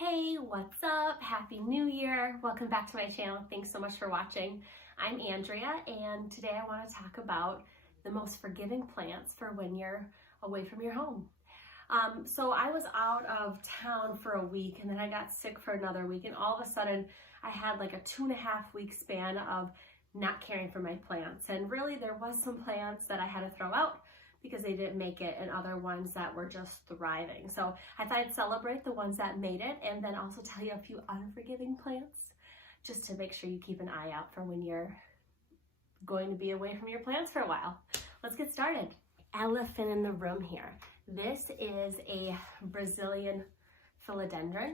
Hey, what's up? Happy New Year. Welcome back to my channel. Thanks so much for watching. I'm Andrea, and today I want to talk about the most forgiving plants for when you're away from your home. So I was out of town for a week, and then I got sick for another week, and all of a sudden I had like a 2.5 week span of not caring for my plants. And really there was some plants that I had to throw out because they didn't make it, and other ones that were just thriving. So I thought I'd celebrate the ones that made it, and then also tell you a few unforgiving plants just to make sure you keep an eye out for when you're going to be away from your plants for a while. Let's get started. Elephant in the room here. This is a Brazilian Philodendron,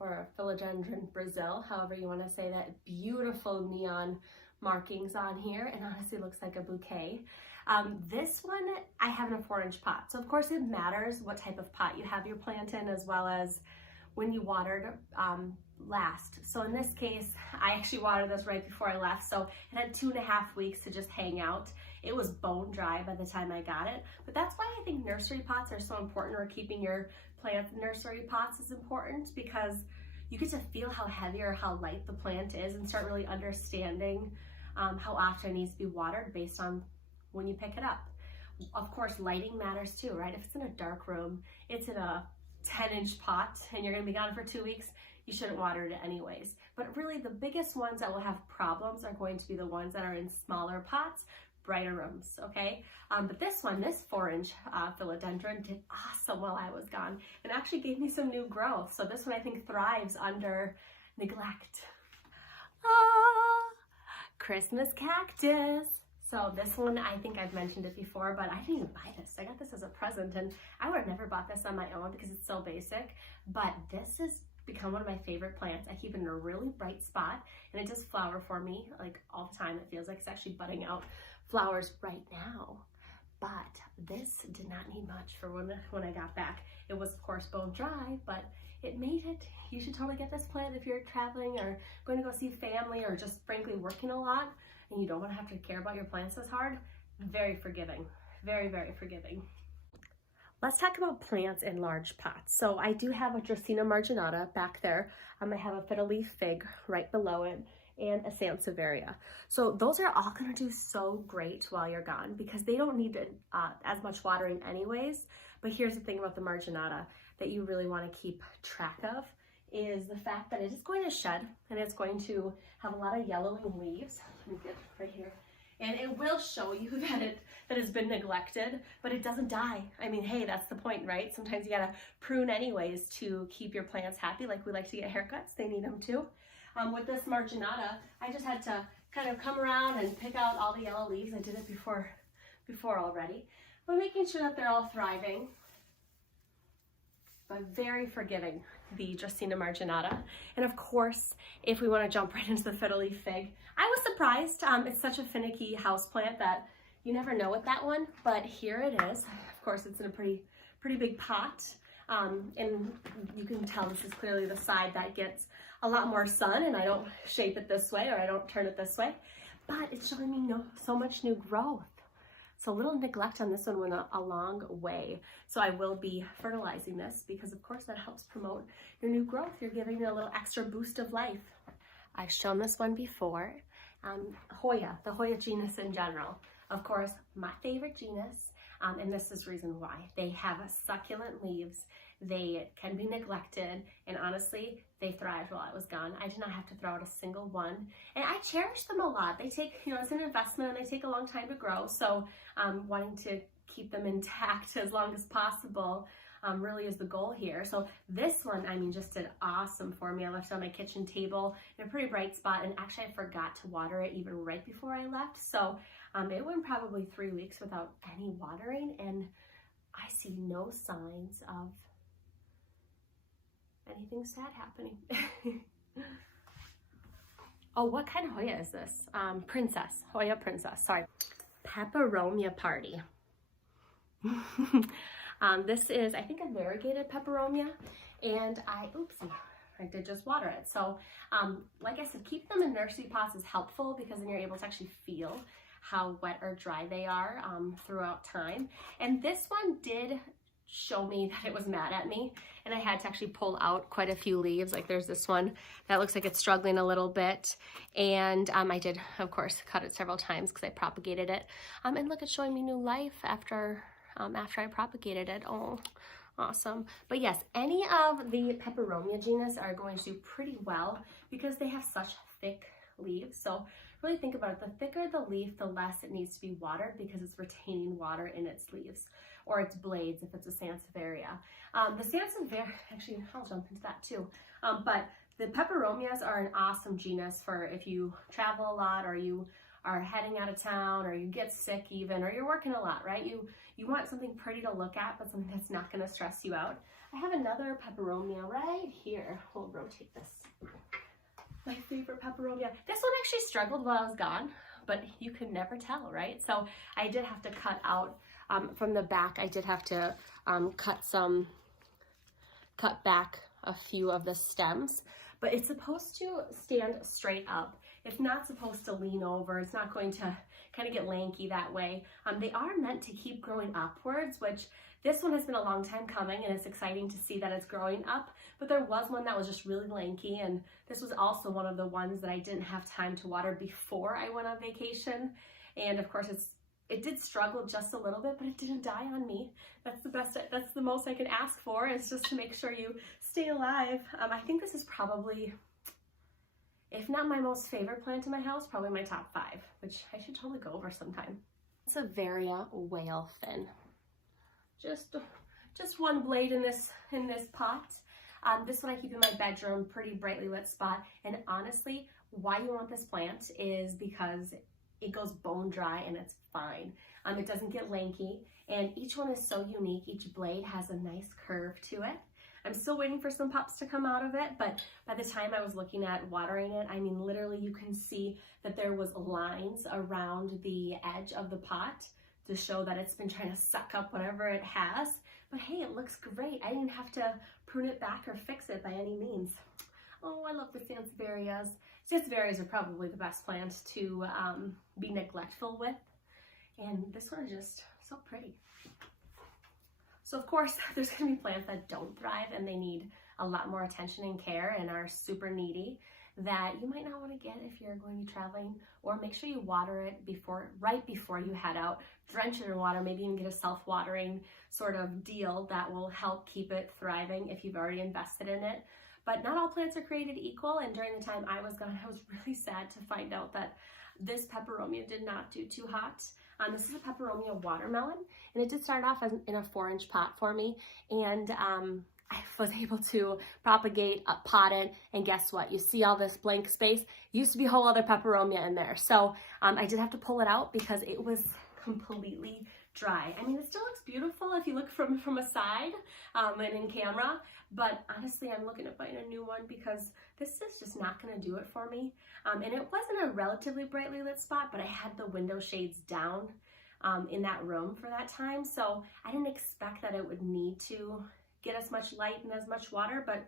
or Philodendron Brazil, however you want to say that. Beautiful neon markings on here, and honestly looks like a bouquet. This one I have in a 4-inch pot, so of course it matters what type of pot you have your plant in, as well as when you watered last. So in this case, I actually watered this right before I left, so it had 2.5 weeks to just hang out. It was bone dry by the time I got it, but that's why I think nursery pots are so important, or keeping your plant in nursery pots is important, because you get to feel how heavy or how light the plant is and start really understanding how often it needs to be watered based on when you pick it up. Of course, lighting matters too, right? If it's in a dark room, it's in a 10-inch pot, and you're gonna be gone for 2 weeks, you shouldn't water it anyways. But really the biggest ones that will have problems are going to be the ones that are in smaller pots, brighter rooms, okay? But this one, this 4-inch Philodendron, did awesome while I was gone, and actually gave me some new growth. So this one I think thrives under neglect. Christmas cactus. So this one, I think I've mentioned it before, but I didn't even buy this. I got this as a present, and I would have never bought this on my own because it's so basic, but this has become one of my favorite plants. I keep it in a really bright spot, and it does flower for me like all the time. It feels like it's actually budding out flowers right now. But this did not need much for when I got back. It was of course bone dry, but it made it. You should totally get this plant if you're traveling or going to go see family, or just frankly working a lot and you don't want to have to care about your plants as hard. Very forgiving, very, very forgiving. Let's talk about plants in large pots. So I do have a Dracaena marginata back there. I have a fiddle leaf fig right below it, and a Sansevieria. So those are all gonna do so great while you're gone, because they don't need as much watering anyways. But here's the thing about the marginata that you really wanna keep track of, is the fact that it is going to shed, and it's going to have a lot of yellowing leaves. Let me get right here. And it will show you that it's been neglected, but it doesn't die. I mean, hey, that's the point, right? Sometimes you gotta prune anyways to keep your plants happy. Like we like to get haircuts, they need them too. With this marginata, I just had to kind of come around and pick out all the yellow leaves. I did it before already. But making sure that they're all thriving, but very forgiving, the Dracaena marginata. And of course, if we want to jump right into the fiddle leaf fig, I was surprised. It's such a finicky houseplant that you never know with that one, but here it is. Of course, it's in a pretty big pot. And you can tell this is clearly the side that gets a lot more sun, and I don't shape it this way, or I don't turn it this way, but it's showing me so much new growth. So a little neglect on this one went a long way. So I will be fertilizing this, because of course that helps promote your new growth. You're giving it a little extra boost of life. I've shown this one before. Hoya, the Hoya genus in general. Of course, my favorite genus, and this is the reason why. They have succulent leaves. They can be neglected, and honestly, they thrived while I was gone. I did not have to throw out a single one, and I cherish them a lot. They take, it's an investment, and they take a long time to grow, so wanting to keep them intact as long as possible really is the goal here. So this one, I mean, just did awesome for me. I left it on my kitchen table in a pretty bright spot, and actually I forgot to water it even right before I left, so it went probably 3 weeks without any watering, and I see no signs of anything sad happening. Oh, what kind of Hoya is this? Princess, Hoya Princess, sorry. Pepperoni party. This is, I think, a variegated peperomia, and I did just water it. So, like I said, keep them in nursery pots is helpful, because then you're able to actually feel how wet or dry they are throughout time. And this one did show me that it was mad at me, and I had to actually pull out quite a few leaves. Like there's this one that looks like it's struggling a little bit, and I did of course cut it several times because I propagated it, and look, it's showing me new life after I propagated it. Oh, awesome. But yes, any of the Peperomia genus are going to do pretty well because they have such thick leaves. So really think about it, the thicker the leaf, the less it needs to be watered because it's retaining water in its leaves or its blades if it's a Sansevieria. The Sansevieria, actually I'll jump into that too, but the Peperomias are an awesome genus for if you travel a lot, or you are heading out of town, or you get sick even, or you're working a lot, right? You want something pretty to look at, but something that's not gonna stress you out. I have another Peperomia right here. We'll rotate this. My favorite Peperomia. This one actually struggled while I was gone, but you could never tell, right? So I did have to cut out from the back. I did have to cut back a few of the stems, but it's supposed to stand straight up. It's not supposed to lean over. It's not going to kind of get lanky that way. They are meant to keep growing upwards, which this one has been a long time coming, and it's exciting to see that it's growing up, but there was one that was just really lanky, and this was also one of the ones that I didn't have time to water before I went on vacation. And of course it did struggle just a little bit, but it didn't die on me. That's the most I can ask for, is just to make sure you stay alive. I think this is probably, if not my most favorite plant in my house, probably my top 5, which I should totally go over sometime. Sansevieria whale fin. Just one blade in this pot. This one I keep in my bedroom, pretty brightly lit spot. And honestly, why you want this plant is because it goes bone dry and it's fine. It doesn't get lanky, and each one is so unique. Each blade has a nice curve to it. I'm still waiting for some pups to come out of it, but by the time I was looking at watering it, I mean, literally you can see that there was lines around the edge of the pot to show that it's been trying to suck up whatever it has. But hey, it looks great. I didn't have to prune it back or fix it by any means. Oh, I love the Sansevierias. Sansevierias are probably the best plant to be neglectful with. And this one is just so pretty. So of course, there's gonna be plants that don't thrive and they need a lot more attention and care and are super needy that you might not want to get if you're going to be traveling. Or make sure you water it right before you head out. Drench it in water, maybe even get a self-watering sort of deal that will help keep it thriving if you've already invested in it. But not all plants are created equal, and during the time I was gone, I was really sad to find out that this Peperomia did not do too hot. This is a Peperomia watermelon, and it did start off in a 4-inch pot for me, and I was able to propagate, pot it, and guess what? You see all this blank space? Used to be a whole other Peperomia in there. So I did have to pull it out because it was completely dry. I mean, it still looks beautiful if you look from a side and in camera, but honestly, I'm looking at buying a new one because this is just not gonna do it for me. And it wasn't a relatively brightly lit spot, but I had the window shades down in that room for that time, so I didn't expect that it would need to get as much light and as much water, but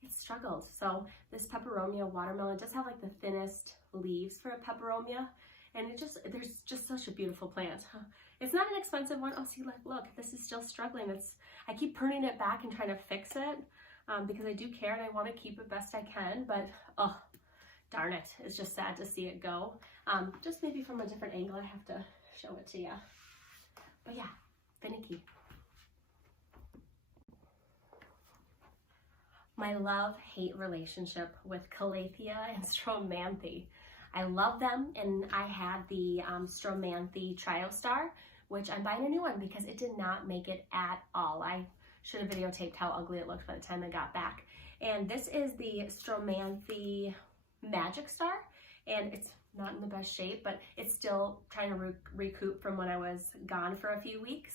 it struggled. So this Peperomia watermelon does have like the thinnest leaves for a Peperomia, and there's just such a beautiful plant. It's not an expensive one. Oh, see, look, this is still struggling. I keep pruning it back and trying to fix it because I do care and I want to keep it best I can, but oh, darn it, it's just sad to see it go. Just maybe from a different angle, I have to show it to you. But yeah, finicky. My love-hate relationship with Calathea and Stromanthe. I love them, and I had the Stromanthe Triostar, which I'm buying a new one because it did not make it at all. I should have videotaped how ugly it looked by the time I got back. And this is the Stromanthe Magic Star, and it's not in the best shape, but it's still trying to recoup from when I was gone for a few weeks.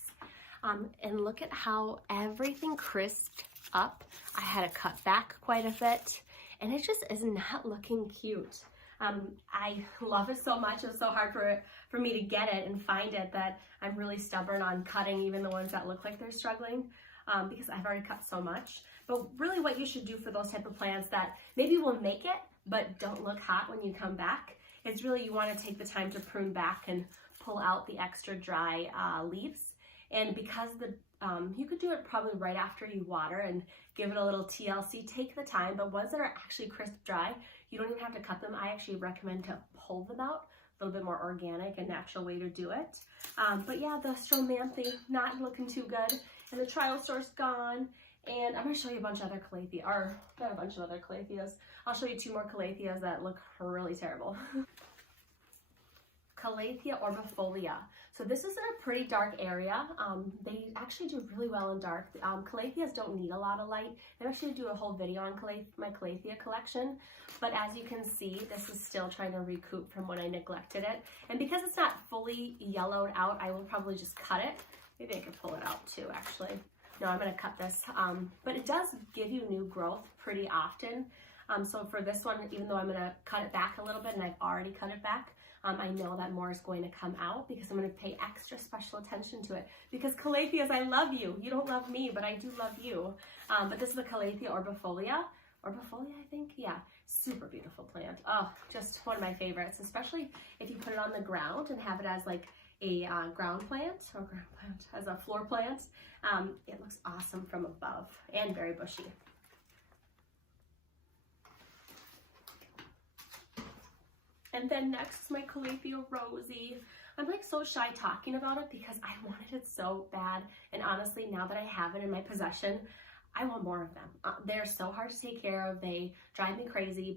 And look at how everything crisped up. I had to cut back quite a bit, and it just is not looking cute. I love it so much. It was so hard for me to get it and find it that I'm really stubborn on cutting even the ones that look like they're struggling because I've already cut so much. But really what you should do for those type of plants that maybe will make it but don't look hot when you come back is really you want to take the time to prune back and pull out the extra dry leaves. And because You could do it probably right after you water and give it a little TLC. Take the time, but ones that are actually crisp dry, you don't even have to cut them. I actually recommend to pull them out. A little bit more organic and natural way to do it. But yeah, the Stromanthe not looking too good, and the trial source gone. And I'm going to show you a bunch of other calathea, or not a bunch of other calatheas. I'll show you 2 more calatheas that look really terrible. Calathea orbifolia. So this is in a pretty dark area. They actually do really well in dark. Calatheas don't need a lot of light. I actually do a whole video on my calathea collection, but as you can see, this is still trying to recoup from when I neglected it. And because it's not fully yellowed out, I will probably just cut it. Maybe I could pull it out too, actually. No, I'm going to cut this, but it does give you new growth pretty often. So for this one, even though I'm going to cut it back a little bit, and I've already cut it back, I know that more is going to come out because I'm going to pay extra special attention to it. Because calatheas, I love you. You don't love me, but I do love you. But this is the Calathea orbifolia. Orbifolia, I think? Yeah. Super beautiful plant. Oh, just one of my favorites, especially if you put it on the ground and have it as like a ground plant, as a floor plant. It looks awesome from above and very bushy. And then next is my Calathea Rosie. I'm like so shy talking about it because I wanted it so bad. And honestly, now that I have it in my possession, I want more of them. They're so hard to take care of. They drive me crazy,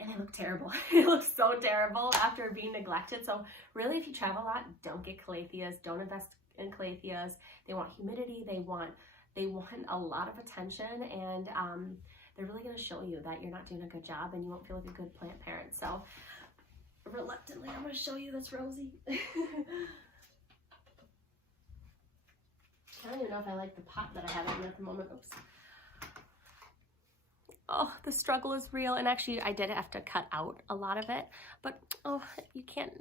and they look terrible. They look so terrible after being neglected. So really, if you travel a lot, don't get calatheas. Don't invest in calatheas. They want humidity. They want a lot of attention, and they're really going to show you that you're not doing a good job and you won't feel like a good plant parent. So reluctantly, I'm going to show you this Rosie. I don't even know if I like the pot that I have in at the moment. Oops. Oh, the struggle is real. And actually, I did have to cut out a lot of it. But, oh, you can't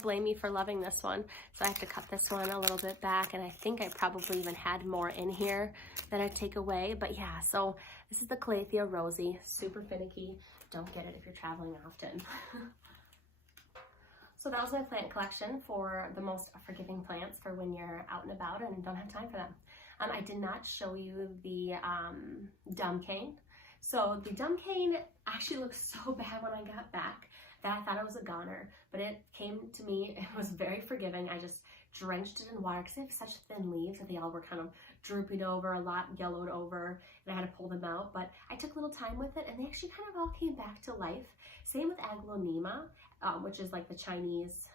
blame me for loving this one. So I have to cut this one a little bit back. And I think I probably even had more in here that I'd take away. But yeah, so this is the Calathea Rosie. Super finicky. Don't get it if you're traveling often. So that was my plant collection for the most forgiving plants for when you're out and about and don't have time for them. I did not show you the dumb cane. So the dumb cane actually looked so bad when I got back that I thought it was a goner, but it came to me, it was very forgiving. I just drenched it in water because they have such thin leaves that they all were kind of drooping over, a lot yellowed over, and I had to pull them out. But I took a little time with it and they actually kind of all came back to life. Same with Aglaonema, which is like the Chinese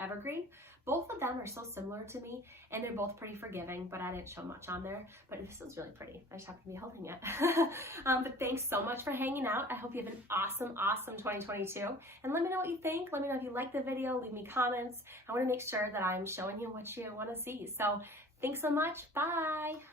evergreen. Both of them are so similar to me, and they're both pretty forgiving, but I didn't show much on there. But this is really pretty. I just happen to be holding it. But thanks so much for hanging out. I hope you have an awesome, awesome 2022. And let me know what you think. Let me know if you like the video. Leave me comments. I want to make sure that I'm showing you what you want to see. So thanks so much. Bye.